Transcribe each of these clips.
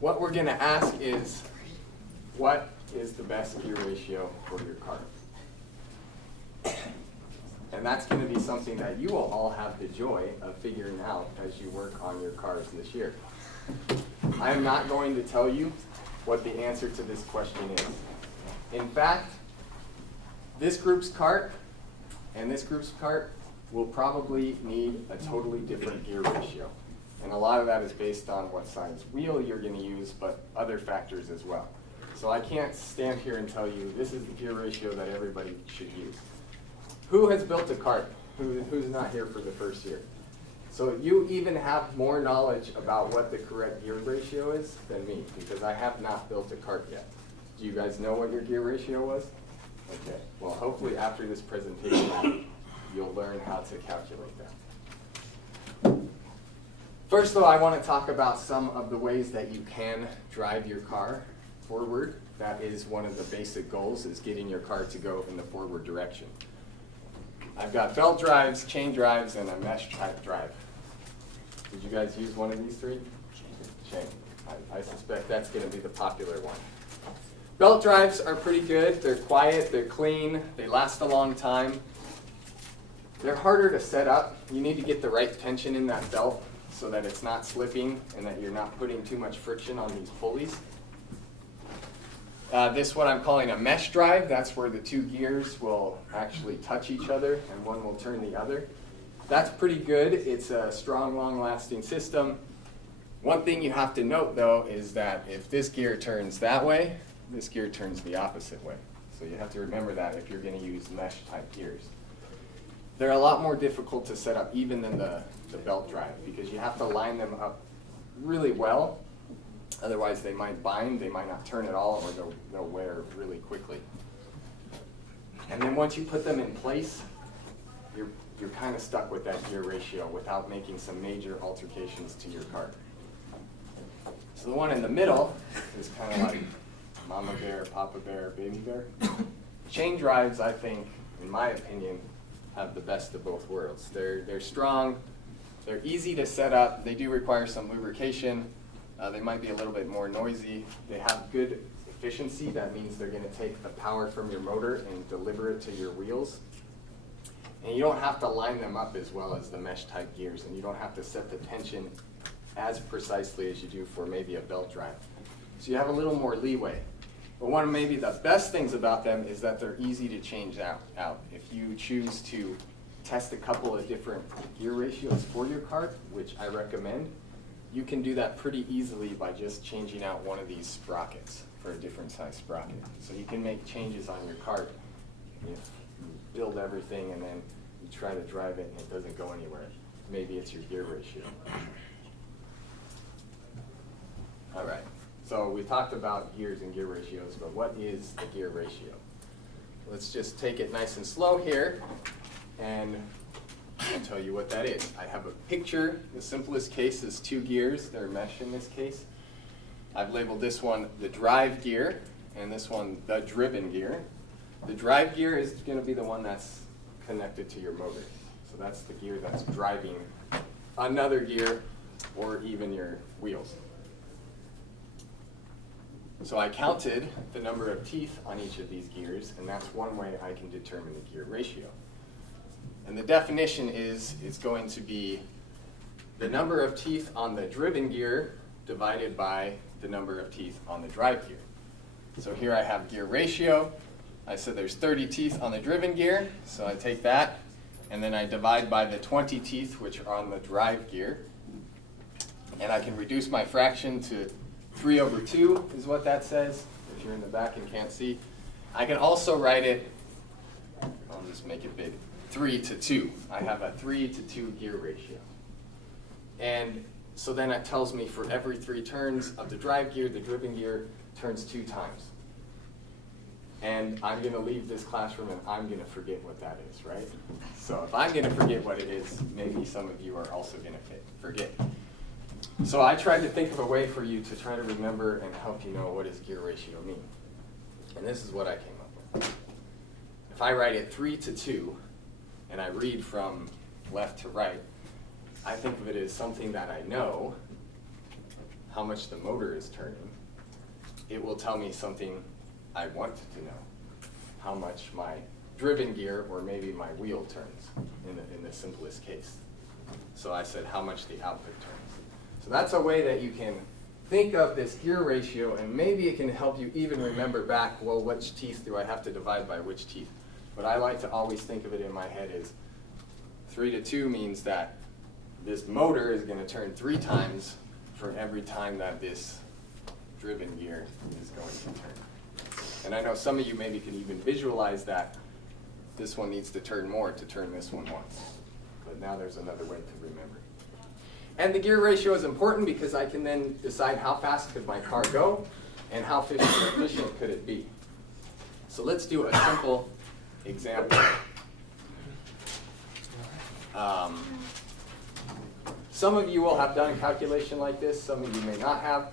what we're going to ask is, what is the best gear ratio for your car? And that's going to be something that you will all have the joy of figuring out as you work on your cars this year. I am not going to tell you what the answer to this question is. In fact, this group's kart and this group's kart will probably need a totally different gear ratio. And a lot of that is based on what size wheel you're going to use, but other factors as well. So I can't stand here and tell you this is the gear ratio that everybody should use. Who has built a kart? Who's not here for the first year? So you even have more knowledge about what the correct gear ratio is than me, because I have not built a kart yet. Do you guys know what your gear ratio was? Okay, well hopefully after this presentation you'll learn how to calculate that. First though, I want to talk about some of the ways that you can drive your car forward. That is one of the basic goals, is getting your car to go in the forward direction. I've got belt drives, chain drives, and a mesh type drive. Did you guys use one of these three? Chain. I suspect that's going to be the popular one. Belt drives are pretty good. They're quiet, they're clean, they last a long time. They're harder to set up. You need to get the right tension in that belt so that it's not slipping and that you're not putting too much friction on these pulleys. This what I'm calling a mesh drive. That's where the two gears will actually touch each other and one will turn the other. That's pretty good. It's a strong, long-lasting system. One thing you have to note though is that if this gear turns that way, this gear turns the opposite way. So you have to remember that if you're going to use mesh type gears. They're a lot more difficult to set up even than the belt drive, because you have to line them up really well. Otherwise they might bind, they might not turn at all, or they'll wear really quickly. And then once you put them in place, you're kind of stuck with that gear ratio without making some major altercations to your car. So the one in the middle is kind of like Mama Bear, Papa Bear, Baby Bear. Chain drives, I think, in my opinion, have the best of both worlds. They're strong, they're easy to set up, they do require some lubrication. They might be a little bit more noisy. They have good efficiency. That means they're going to take the power from your motor and deliver it to your wheels. And you don't have to line them up as well as the mesh type gears, and you don't have to set the tension as precisely as you do for maybe a belt drive. So you have a little more leeway. But one of maybe the best things about them is that they're easy to change out. If you choose to test a couple of different gear ratios for your car, which I recommend, you can do that pretty easily by just changing out one of these sprockets for a different size sprocket. So you can make changes on your cart. You build everything and then you try to drive it and it doesn't go anywhere. Maybe it's your gear ratio. All right, so we talked about gears and gear ratios, but what is the gear ratio? Let's just take it nice and slow here and I'll tell you what that is. I have a picture. The simplest case is two gears. They're mesh in this case. I've labeled this one the drive gear and this one the driven gear. The drive gear is going to be the one that's connected to your motor. So that's the gear that's driving another gear or even your wheels. So I counted the number of teeth on each of these gears, and that's one way I can determine the gear ratio. And the definition is it's going to be the number of teeth on the driven gear divided by the number of teeth on the drive gear. So here I have gear ratio. I said there's 30 teeth on the driven gear, so I take that and then I divide by the 20 teeth which are on the drive gear. And I can reduce my fraction to 3/2 is what that says, if you're in the back and can't see. I can also write it, I'll just make it big, 3:2. I have a 3:2 gear ratio. And so then it tells me for every 3 turns of the drive gear, the driven gear turns 2 times. And I'm going to leave this classroom and I'm going to forget what that is, right? So if I'm going to forget what it is, maybe some of you are also going to forget. So I tried to think of a way for you to try to remember and help you know what does gear ratio mean. And this is what I came up with. If I write it 3:2 and I read from left to right, I think of it as something that I know how much the motor is turning, it will tell me something I want to know. How much my driven gear or maybe my wheel turns in the simplest case. So I said how much the output turns. So that's a way that you can think of this gear ratio, and maybe it can help you even remember back, well, which teeth do I have to divide by which teeth? But I like to always think of it in my head as 3 to 2 means that this motor is going to turn 3 times for every time that this driven gear is going to turn. And I know some of you maybe can even visualize that this one needs to turn more to turn this one once. But now there's another way to remember. And the gear ratio is important because I can then decide how fast could my car go and how efficient could it be. So let's do a simple example. Some of you will have done a calculation like this, some of you may not have.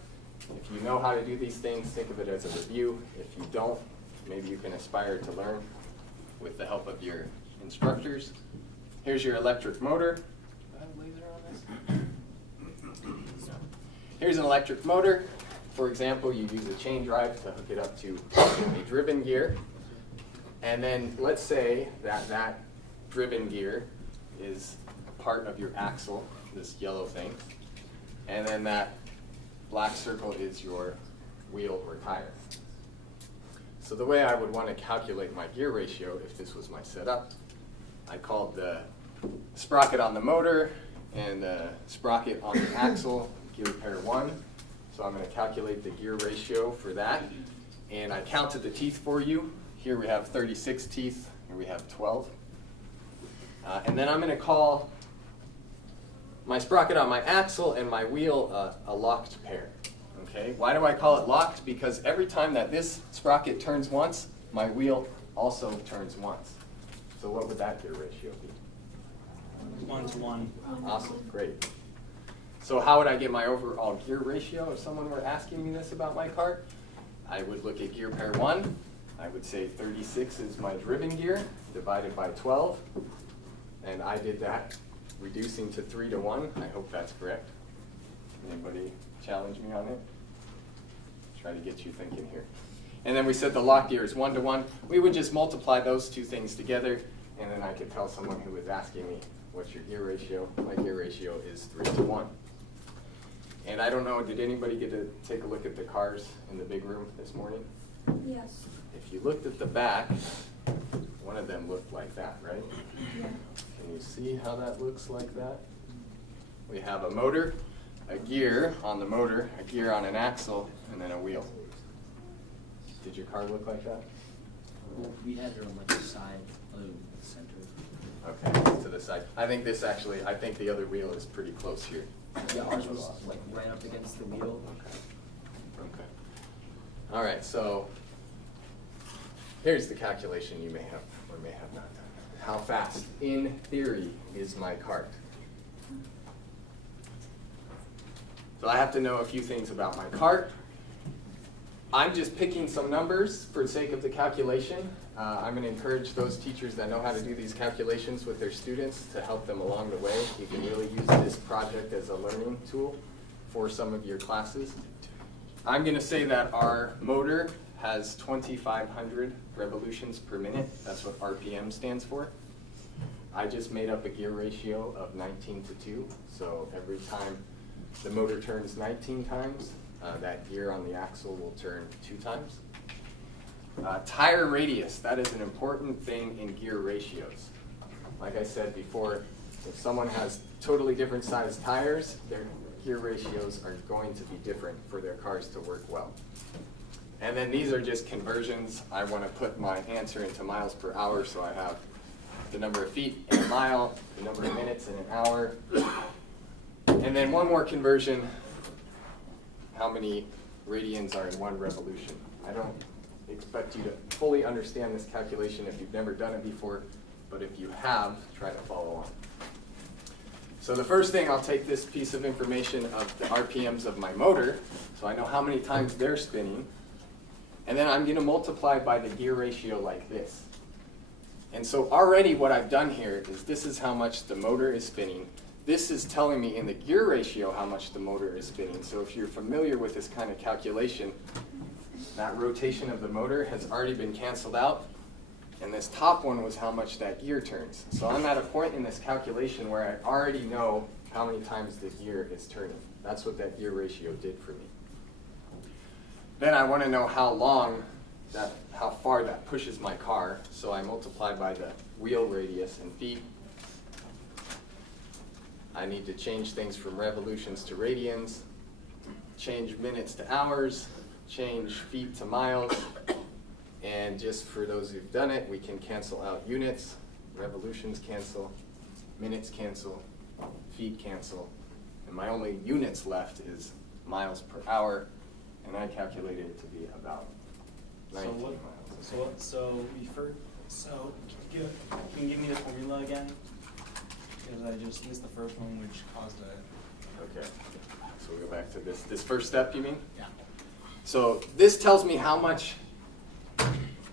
If you know how to do these things, think of it as a review. If you don't, maybe you can aspire to learn with the help of your instructors. Here's your electric motor. Do I have a laser on this? Here's an electric motor. For example, you use a chain drive to hook it up to a driven gear. And then let's say that that driven gear is part of your axle, this yellow thing. And then that black circle is your wheel or tire. So the way I would want to calculate my gear ratio, if this was my setup, I called the sprocket on the motor and the sprocket on the axle gear pair 1. So I'm going to calculate the gear ratio for that. And I counted the teeth for you. Here we have 36 teeth, here we have 12. And then I'm going to call my sprocket on my axle and my wheel a locked pair. Okay? Why do I call it locked? Because every time that this sprocket turns once, my wheel also turns once. So what would that gear ratio be? 1 to 1. Awesome, great. So how would I get my overall gear ratio if someone were asking me this about my car? I would look at gear pair 1. I would say 36 is my driven gear divided by 12. And I did that reducing to 3 to 1. I hope that's correct. Anybody challenge me on it? Try to get you thinking here. And then we said the lock gear is 1 to 1. We would just multiply those two things together, and then I could tell someone who was asking me, what's your gear ratio? My gear ratio is 3 to 1. And I don't know, did anybody get to take a look at the cars in the big room this morning? Yes. If you looked at the back, one of them looked like that, right? Yeah. Can you see how that looks like that? We have a motor, a gear on the motor, a gear on an axle, and then a wheel. Did your car look like that? Well, we had it on like the side, the center. Okay, to the side. I think this actually, I think the other wheel is pretty close here. Yeah, ours was like right up against the wheel. Okay. All right, so here's the calculation you may have or may have not done. How fast, in theory, is my cart? So I have to know a few things about my cart. I'm just picking some numbers for the sake of the calculation. I'm going to encourage those teachers that know how to do these calculations with their students to help them along the way. You can really use this project as a learning tool for some of your classes. I'm going to say that our motor has 2,500 revolutions per minute. That's what RPM stands for. I just made up a gear ratio of 19 to 2. So every time the motor turns 19 times, that gear on the axle will turn 2 times. Tire radius, that is an important thing in gear ratios. Like I said before, if someone has totally different sized tires, their gear ratios are going to be different for their cars to work well. And then these are just conversions. I want to put my answer into miles per hour, so I have the number of feet in a mile, the number of minutes in an hour. And then one more conversion, how many radians are in 1 revolution. I don't expect you to fully understand this calculation if you've never done it before, but if you have, try to follow on. So the first thing, I'll take this piece of information of the RPMs of my motor, so I know how many times they're spinning, and then I'm going to multiply by the gear ratio like this. And so already what I've done here is this is how much the motor is spinning. this is telling me in the gear ratio how much the motor is spinning. So if you're familiar with this kind of calculation, that rotation of the motor has already been canceled out. And this top one was how much that gear turns. So I'm at a point in this calculation where I already know how many times the gear is turning. That's what that gear ratio did for me. Then I want to know how far that pushes my car. So I multiply by the wheel radius in feet. I need to change things from revolutions to radians, change minutes to hours, change feet to miles. And just for those who've done it, we can cancel out units, revolutions cancel, minutes cancel, feet cancel. And my only units left is miles per hour, and I calculated it to be about 19 miles. Can you give me the formula again? Because I just missed the first one, which caused a. Okay, so we'll go back to this first step, you mean? Yeah. So this tells me how much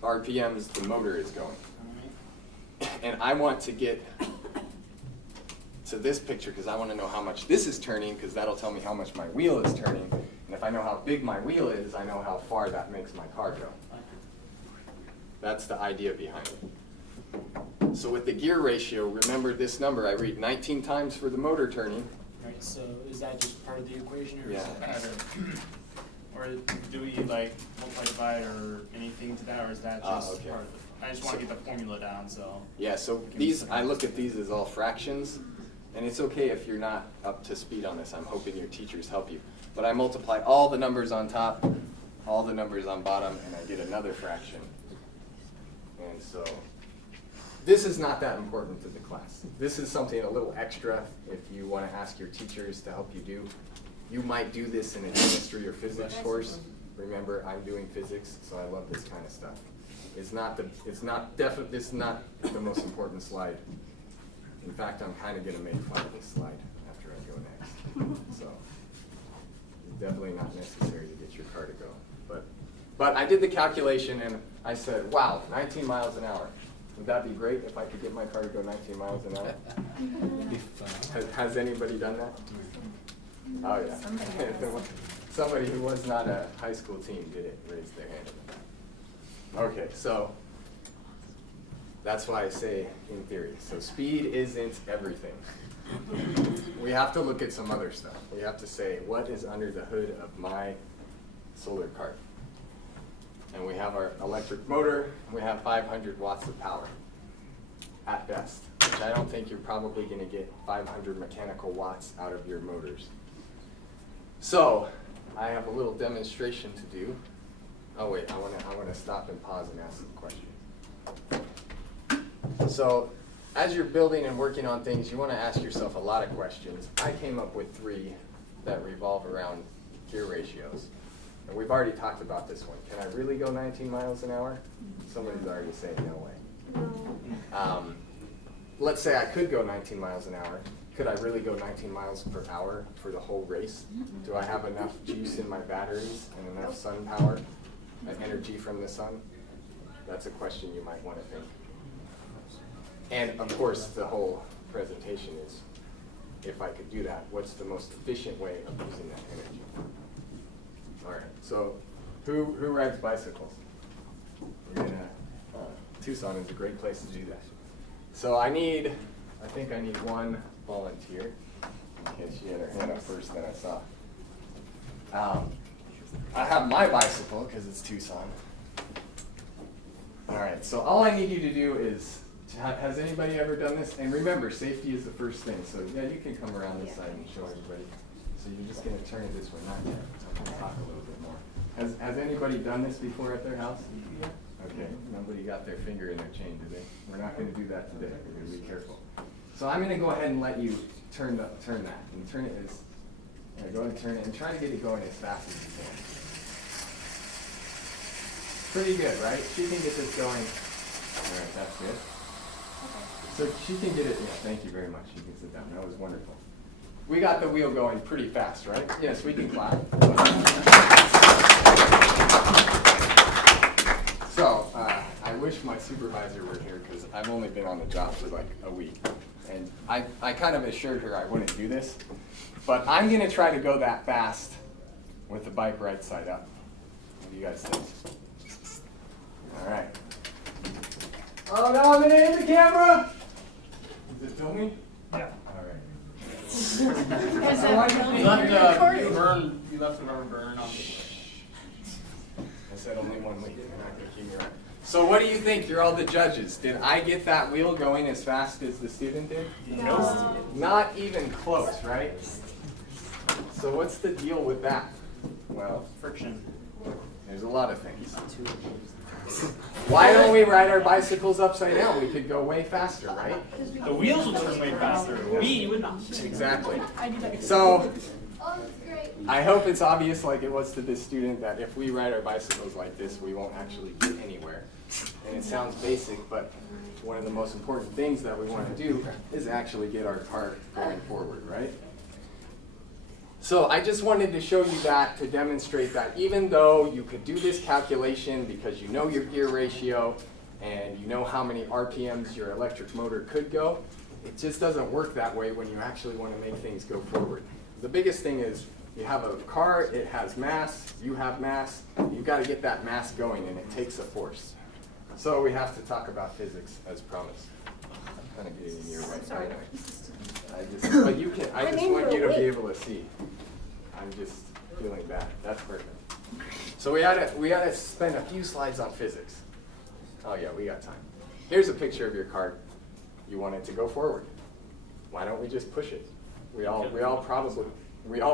RPMs the motor is going. And I want to get to this picture because I want to know how much this is turning, because that'll tell me how much my wheel is turning. And if I know how big my wheel is, I know how far that makes my car go. That's the idea behind it. So with the gear ratio, remember this number. I read 19 times for the motor turning. Right, so is that just part of the equation, or Yeah. is that better? Or do we like multiply, divide, or anything to that, or is that just Okay. part of the? I just want to get the formula down, so. Yeah, so these, I look at these as all fractions, and it's okay if you're not up to speed on this. I'm hoping your teachers help you. But I multiply all the numbers on top, all the numbers on bottom, and I get another fraction. And so this is not that important to the class. This is something a little extra if you want to ask your teachers to help you do. You might do this in a chemistry or physics course. Remember, I'm doing physics, so I love this kind of stuff. It's not the most important slide. In fact, I'm kind of going to make fun of this slide after I go next. So it's definitely not necessary to get your car to go. But I did the calculation and I said, wow, 19 miles an hour. Would that be great if I could get my car to go 19 miles an hour? Has anybody done that? Oh, yeah. Somebody who was not a high school team did it, raised their hand. Okay, so that's why I say in theory. So speed isn't everything. We have to look at some other stuff. We have to say, what is under the hood of my solar cart? And we have our electric motor, and we have 500 watts of power, at best. Which I don't think you're probably going to get 500 mechanical watts out of your motors. So I have a little demonstration to do. Oh wait, I want to stop and pause and ask some questions. So as you're building and working on things, you want to ask yourself a lot of questions. I came up with 3 that revolve around gear ratios. And we've already talked about this one. Can I really go 19 miles an hour? Somebody's already saying no way. No. Let's say I could go 19 miles an hour. Could I really go 19 miles per hour for the whole race? Do I have enough juice in my batteries and enough sun power and energy from the sun? That's a question you might want to think. And of course, the whole presentation is, if I could do that, what's the most efficient way of using that energy? All right, so who rides bicycles? Tucson is a great place to do that. So I think I need one volunteer. Okay, she had her hand up first, then I saw. I have my bicycle because it's Tucson. All right, so all I need you to do is, has anybody ever done this? And remember, safety is the first thing. So yeah, you can come around this side and show everybody. So you're just going to turn it this way, not yet. I'm going to talk a little bit more. Has anybody done this before at their house? Okay, nobody got their finger in their chain, did they? We're not going to do that today. We're going to be careful. So I'm going to go ahead and let you turn that, and turn it as, go ahead and turn it, and try to get it going as fast as you can. Pretty good, right? She can get this going. All right, that's good. So she can get it, yeah, thank you very much. You can sit down. That was wonderful. We got the wheel going pretty fast, right? Yes, we can clap. So, I wish my supervisor were here because I've only been on the job for like a week. And I kind of assured her I wouldn't do this, but I'm gonna try to go that fast with the bike right side up. What do you guys think? All right. Oh no, I'm gonna hit the camera! Is it filming? Yeah. All right. You left the rubber burn on the I said only 1 week. You're not gonna keep me right. So what do you think? You're all the judges. Did I get that wheel going as fast as the student did? No. Not even close, right? So what's the deal with that? Well, Friction. there's a lot of things. Why don't we ride our bicycles upside down? We could go way faster, right? The wheels would turn way faster. We would not. Exactly. So I hope it's obvious, like it was to this student, that if we ride our bicycles like this, we won't actually get anywhere. And it sounds basic, but one of the most important things that we want to do is actually get our car going forward, right? So I just wanted to show you that to demonstrate that even though you could do this calculation because you know your gear ratio and you know how many RPMs your electric motor could go, it just doesn't work that way when you actually want to make things go forward. The biggest thing is you have a car, it has mass, you have mass, you've got to get that mass going and it takes a force. So we have to talk about physics as promised. I'm kind of getting in your way. Sorry. But you can, I just want you to be able to see. I'm just feeling bad. That's perfect. So we ought to spend a few slides on physics. Oh yeah, we got time. Here's a picture of your car. You want it to go forward. Why don't we just push it? We all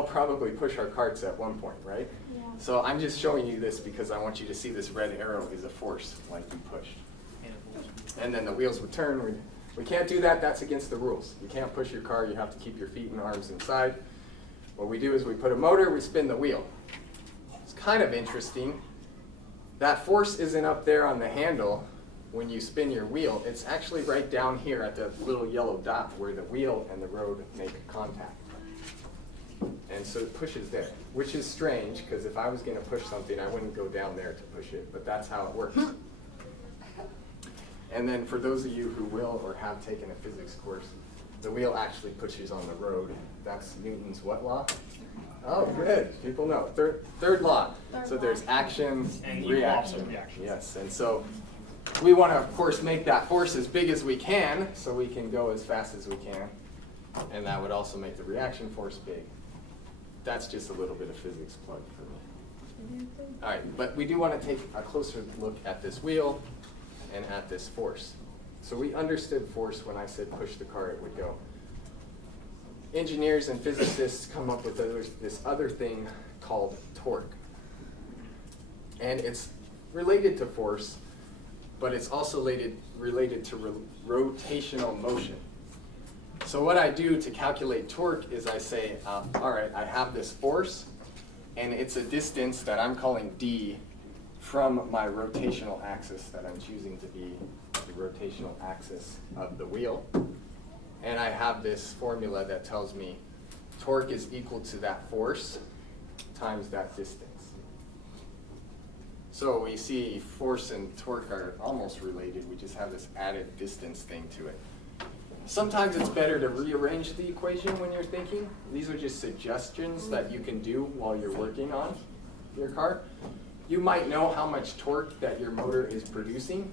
probably push our carts at one point, right? Yeah. So I'm just showing you this because I want you to see this red arrow is a force, like you pushed. And then the wheels would turn. We can't do that. That's against the rules. You can't push your car. You have to keep your feet and arms inside. What we do is we put a motor, we spin the wheel. It's kind of interesting. That force isn't up there on the handle when you spin your wheel. It's actually right down here at the little yellow dot where the wheel and the road make contact. And so it pushes there, which is strange because if I was going to push something, I wouldn't go down there to push it, but that's how it works. And then for those of you who will or have taken a physics course, the wheel actually pushes on the road. That's Newton's what law? Oh, good. People know. Third law. So there's action, And reaction. reaction. Yes, and so we want to, of course, make that force as big as we can so we can go as fast as we can. And that would also make the reaction force big. That's just a little bit of physics plug for me. All right, but we do want to take a closer look at this wheel and at this force. So we understood force when I said push the car, it would go. Engineers and physicists come up with this other thing called torque. And it's related to force, but it's also related to rotational motion. So what I do to calculate torque is I say, all right, I have this force, and it's a distance that I'm calling d from my rotational axis that I'm choosing to be the rotational axis of the wheel. And I have this formula that tells me torque is equal to that force times that distance. So we see force and torque are almost related. We just have this added distance thing to it. Sometimes it's better to rearrange the equation when you're thinking. These are just suggestions that you can do while you're working on your car. You might know how much torque that your motor is producing,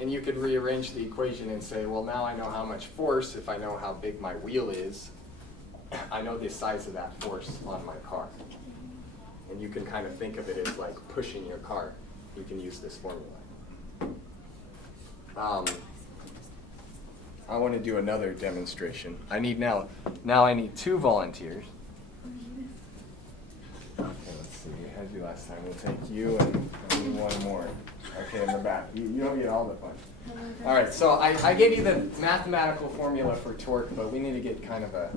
and you could rearrange the equation and say, well, now I know how much force. If I know how big my wheel is, I know the size of that force on my car. And you can kind of think of it as like pushing your car. You can use this formula. I want to do another demonstration. I need now I need 2 volunteers. Okay, let's see. We had you last time. We'll take you and maybe one more. Okay, in the back. You don't get all the fun. All right, so I gave you the mathematical formula for torque, but we need to get kind of a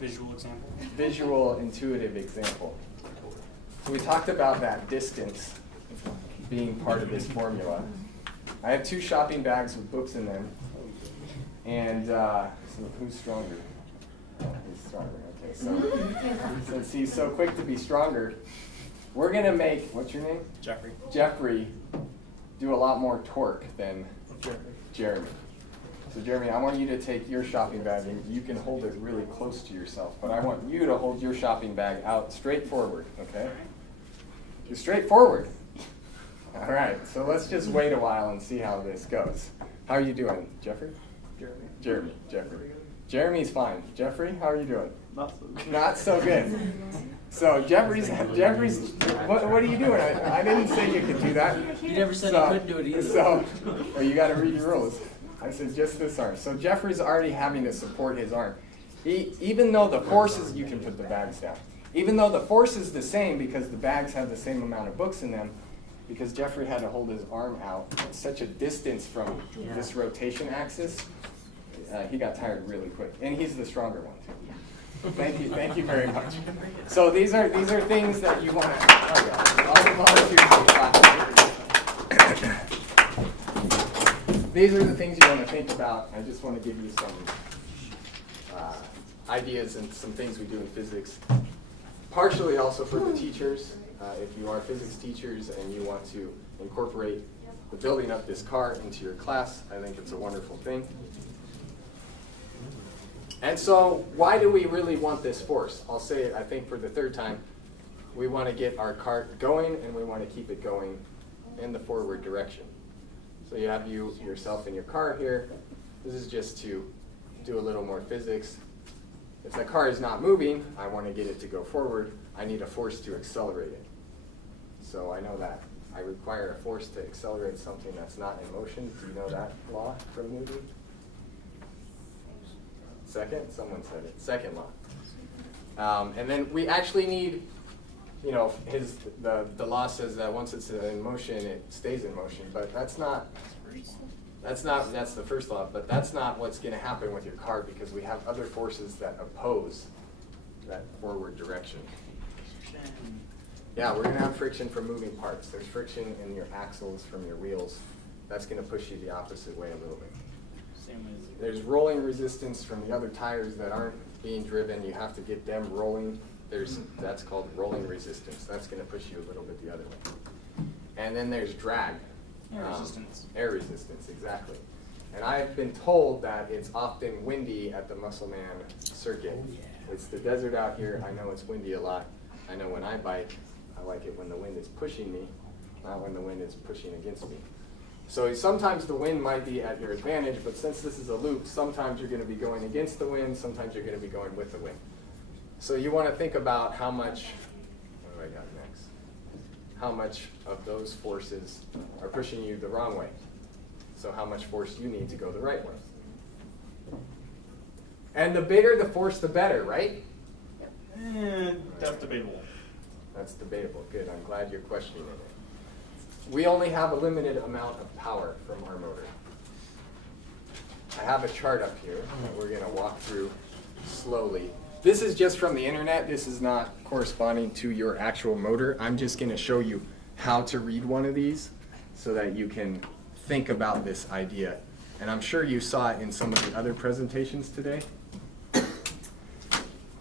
Visual example. visual, intuitive example. So we talked about that distance being part of this formula. I have 2 shopping bags with books in them. And so who's stronger? He's stronger. Okay, so since he's so quick to be stronger, we're going to make, what's your name? Jeffrey. Jeffrey do a lot more torque than Jeffrey. Jeremy. So Jeremy, I want you to take your shopping bag and you can hold it really close to yourself, but I want you to hold your shopping bag out straight forward, okay? Just straight forward. All right, so let's just wait a while and see how this goes. How are you doing, Jeffrey? Jeremy. Jeffrey. Jeremy's fine. Jeffrey, how are you doing? Not so good. Not so good. So Jeffrey's, what are you doing? I didn't say you could do that. You never said you couldn't do it either. So, well, you got to read your rules. I said just this arm. So Jeffrey's already having to support his arm. Even though the force is, you can put the bags down. Even though the force is the same because the bags have the same amount of books in them, because Jeffrey had to hold his arm out at such a distance from this rotation axis, he got tired really quick. And he's the stronger one too. Thank you very much. So these are things that you want to. All the volunteers in class. These are the things you want to think about. I just want to give you some ideas and some things we do in physics. Partially also for the teachers. If you are physics teachers and you want to incorporate the building up this car into your class, I think it's a wonderful thing. And so why do we really want this force? I'll say it, I think, for the third time. We want to get our cart going, and we want to keep it going in the forward direction. So you have yourself in your car here. This is just to do a little more physics. If the car is not moving, I want to get it to go forward. I need a force to accelerate it. So I know that I require a force to accelerate something that's not in motion. Do you know that law from Newton? Second? Someone said it. Second law. And then we actually need, the law says that once it's in motion, it stays in motion. But that's the first law, but that's not what's going to happen with your car because we have other forces that oppose that forward direction. Yeah, we're going to have friction from moving parts. There's friction in your axles from your wheels. That's going to push you the opposite way a little bit. There's rolling resistance from the other tires that aren't being driven. You have to get them rolling. That's called rolling resistance. That's going to push you a little bit the other way. And then there's drag. Air resistance. Air resistance, exactly. And I've been told that it's often windy at the Muscle Man circuit. It's the desert out here. I know it's windy a lot. I know when I bike, I like it when the wind is pushing me, not when the wind is pushing against me. So sometimes the wind might be at your advantage, but since this is a loop, sometimes you're going to be going against the wind, sometimes you're going to be going with the wind. So you want to think about how much, what do I got next? How much of those forces are pushing you the wrong way. So how much force you need to go the right way. And the bigger the force, the better, right? That's debatable. That's debatable. Good. I'm glad you're questioning it. We only have a limited amount of power from our motor. I have a chart up here that we're going to walk through slowly. This is just from the internet. This is not corresponding to your actual motor. I'm just going to show you how to read one of these so that you can think about this idea. And I'm sure you saw it in some of the other presentations today.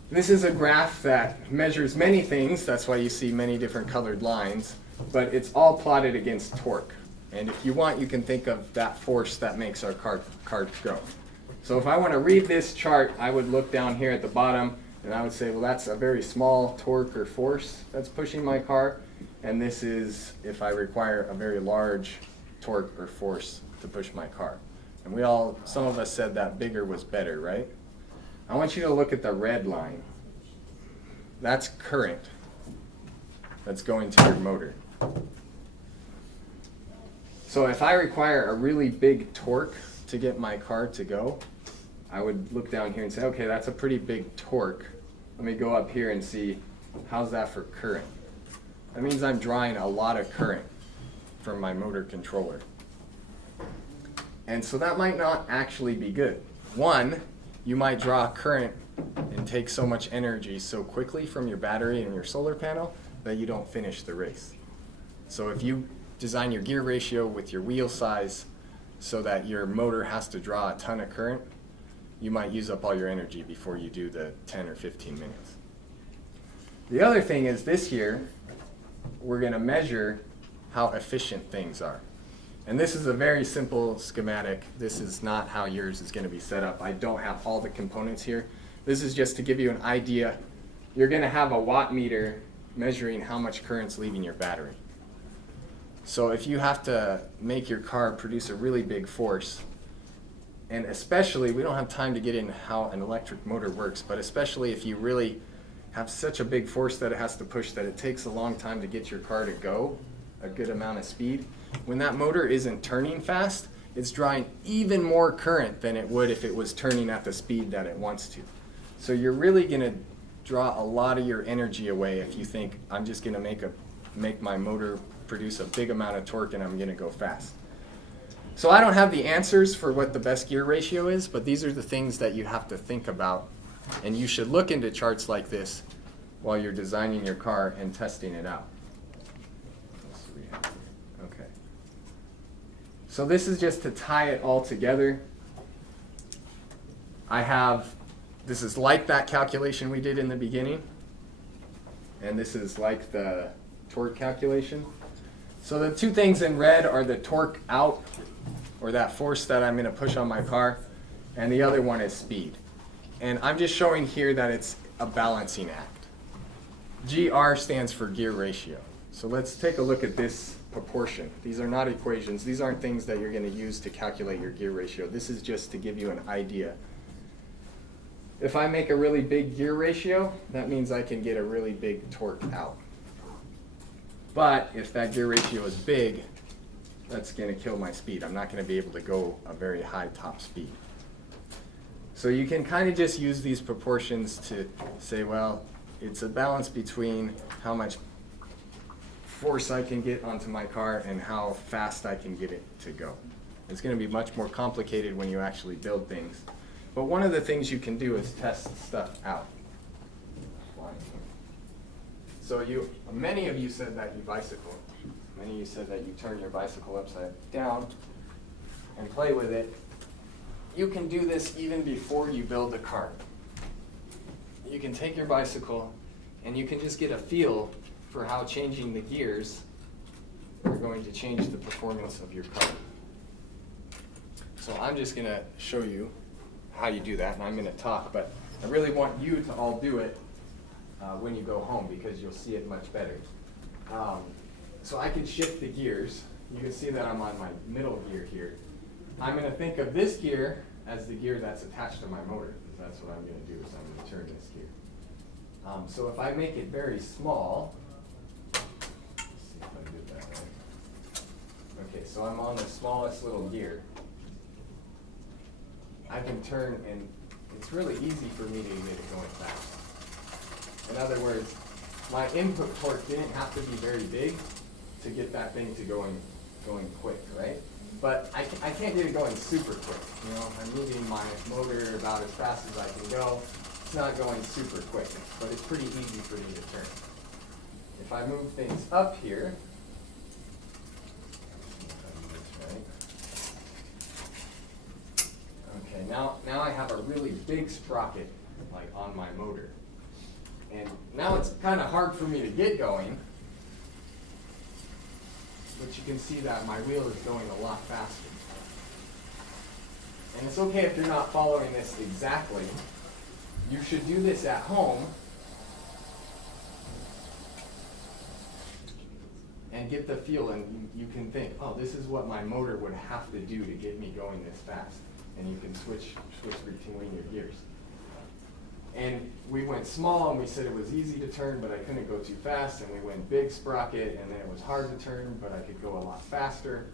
This is a graph that measures many things. That's why you see many different colored lines. But it's all plotted against torque. And if you want, you can think of that force that makes our cart go. So if I want to read this chart, I would look down here at the bottom, and I would say, well, that's a very small torque or force that's pushing my car. And this is if I require a very large torque or force to push my car. And some of us said that bigger was better, right? I want you to look at the red line. That's current that's going to your motor. So if I require a really big torque to get my car to go, I would look down here and say, okay, that's a pretty big torque. Let me go up here and see, how's that for current? That means I'm drawing a lot of current from my motor controller. And so that might not actually be good. One, you might draw current and take so much energy so quickly from your battery and your solar panel that you don't finish the race. So if you design your gear ratio with your wheel size so that your motor has to draw a ton of current, you might use up all your energy before you do the 10 or 15 minutes. The other thing is this here, we're going to measure how efficient things are. And this is a very simple schematic. This is not how yours is going to be set up. I don't have all the components here. This is just to give you an idea. You're going to have a watt meter measuring how much current's leaving your battery. So if you have to make your car produce a really big force, and especially, we don't have time to get in how an electric motor works, but especially if you really have such a big force that it has to push that it takes a long time to get your car to go a good amount of speed, when that motor isn't turning fast, it's drawing even more current than it would if it was turning at the speed that it wants to. So you're really going to draw a lot of your energy away if you think, I'm just going to make my motor produce a big amount of torque and I'm going to go fast. So I don't have the answers for what the best gear ratio is, but these are the things that you have to think about. And you should look into charts like this while you're designing your car and testing it out. Okay. So this is just to tie it all together. This is like that calculation we did in the beginning. And this is like the torque calculation. So the two things in red are the torque out, or that force that I'm going to push on my car, and the other one is speed. And I'm just showing here that it's a balancing act. GR stands for gear ratio. So let's take a look at this proportion. These are not equations. These aren't things that you're going to use to calculate your gear ratio. This is just to give you an idea. If I make a really big gear ratio, that means I can get a really big torque out. But if that gear ratio is big, that's going to kill my speed. I'm not going to be able to go a very high top speed. So you can kind of just use these proportions to say, well, it's a balance between how much force I can get onto my car and how fast I can get it to go. It's going to be much more complicated when you actually build things. But one of the things you can do is test stuff out. So many of you said that you bicycle. Many of you said that you turn your bicycle upside down and play with it. You can do this even before you build a car. You can take your bicycle and you can just get a feel for how changing the gears are going to change the performance of your car. So I'm just going to show you how you do that, and I'm going to talk, but I really want you to all do it when you go home because you'll see it much better. So I can shift the gears. You can see that I'm on my middle gear here. I'm going to think of this gear as the gear that's attached to my motor, because that's what I'm going to do, is I'm going to turn this gear. So if I make it very small, let's see if I did that right. Okay, so I'm on the smallest little gear. I can turn, and it's really easy for me to get it going fast. In other words, my input torque didn't have to be very big to get that thing to going quick, right? But I can't get it going super quick. You know, I'm moving my motor about as fast as I can go. It's not going super quick, but it's pretty easy for me to turn. If I move things up here, okay, now I have a really big sprocket like on my motor. And now it's kind of hard for me to get going, but you can see that my wheel is going a lot faster. And it's okay if you're not following this exactly. You should do this at home and get the feel, and you can think, oh, this is what my motor would have to do to get me going this fast. And you can switch between your gears. And we went small, and we said it was easy to turn, but I couldn't go too fast. And we went big sprocket, and then it was hard to turn, but I could go a lot faster.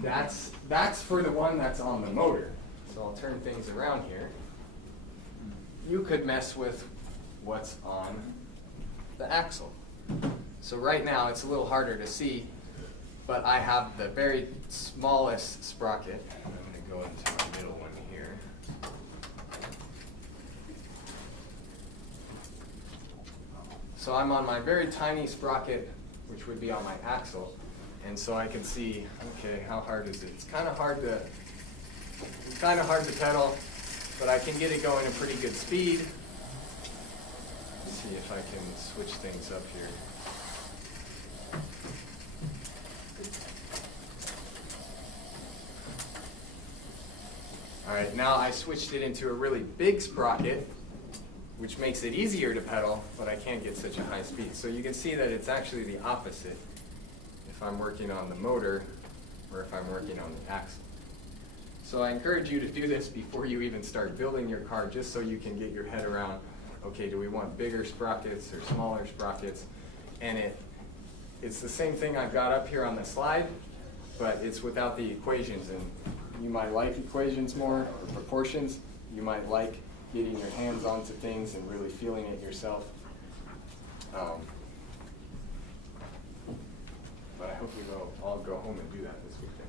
That's for the one that's on the motor. So I'll turn things around here. You could mess with what's on the axle. So right now it's a little harder to see, but I have the very smallest sprocket. I'm going to go into my middle one here. So I'm on my very tiny sprocket, which would be on my axle, and so I can see, okay, how hard is it? It's kind of hard to pedal, but I can get it going at pretty good speed. Let's see if I can switch things up here. All right, now I switched it into a really big sprocket, which makes it easier to pedal, but I can't get such a high speed. So you can see that it's actually the opposite if I'm working on the motor or if I'm working on the axle. So I encourage you to do this before you even start building your car, just so you can get your head around, okay, do we want bigger sprockets or smaller sprockets? And it's the same thing I've got up here on the slide, but it's without the equations. And you might like equations more, or proportions. You might like getting your hands onto things and really feeling it yourself. But I hope you all go home and do that this weekend.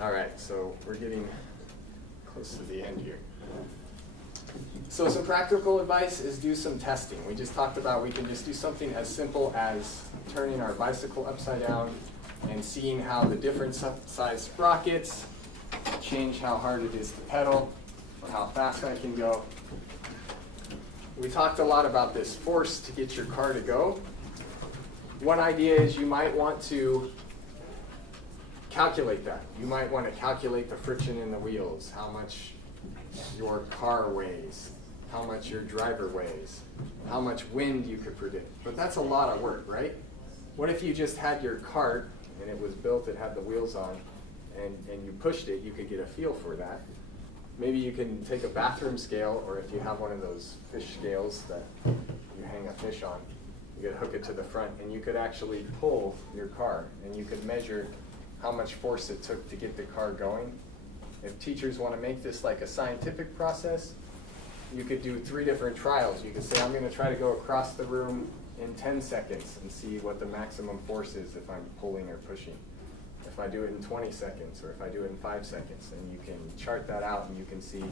All right, so we're getting close to the end here. So some practical advice is do some testing. We just talked about we can just do something as simple as turning our bicycle upside down and seeing how the different size sprockets change how hard it is to pedal or how fast I can go. We talked a lot about this force to get your car to go. One idea is you might want to calculate that. You might want to calculate the friction in the wheels, how much your car weighs, how much your driver weighs, how much wind you could predict. But that's a lot of work, right? What if you just had your cart and it was built, it had the wheels on, and you pushed it, you could get a feel for that. Maybe you can take a bathroom scale, or if you have one of those fish scales that you hang a fish on, you could hook it to the front and you could actually pull your car and you could measure how much force it took to get the car going. If teachers want to make this like a scientific process, you could do 3 different trials. You could say, I'm going to try to go across the room in 10 seconds and see what the maximum force is if I'm pulling or pushing. If I do it in 20 seconds, or if I do it in 5 seconds, and you can chart that out and you can see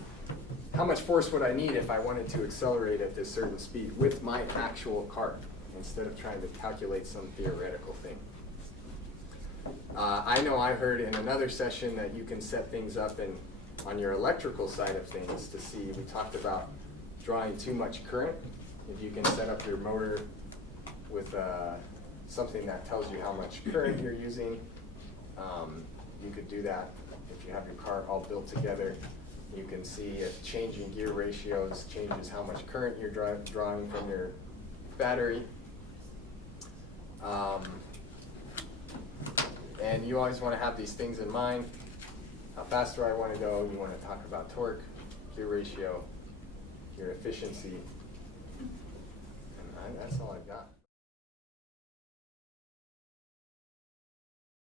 how much force would I need if I wanted to accelerate at this certain speed with my actual cart, instead of trying to calculate some theoretical thing. I know I heard in another session that you can set things up on your electrical side of things to see, we talked about drawing too much current. If you can set up your motor with something that tells you how much current you're using, you could do that if you have your car all built together. You can see if changing gear ratios changes how much current you're drawing from your battery. And you always want to have these things in mind. How fast do I want to go? You want to talk about torque, gear ratio, gear efficiency. And that's all I've got.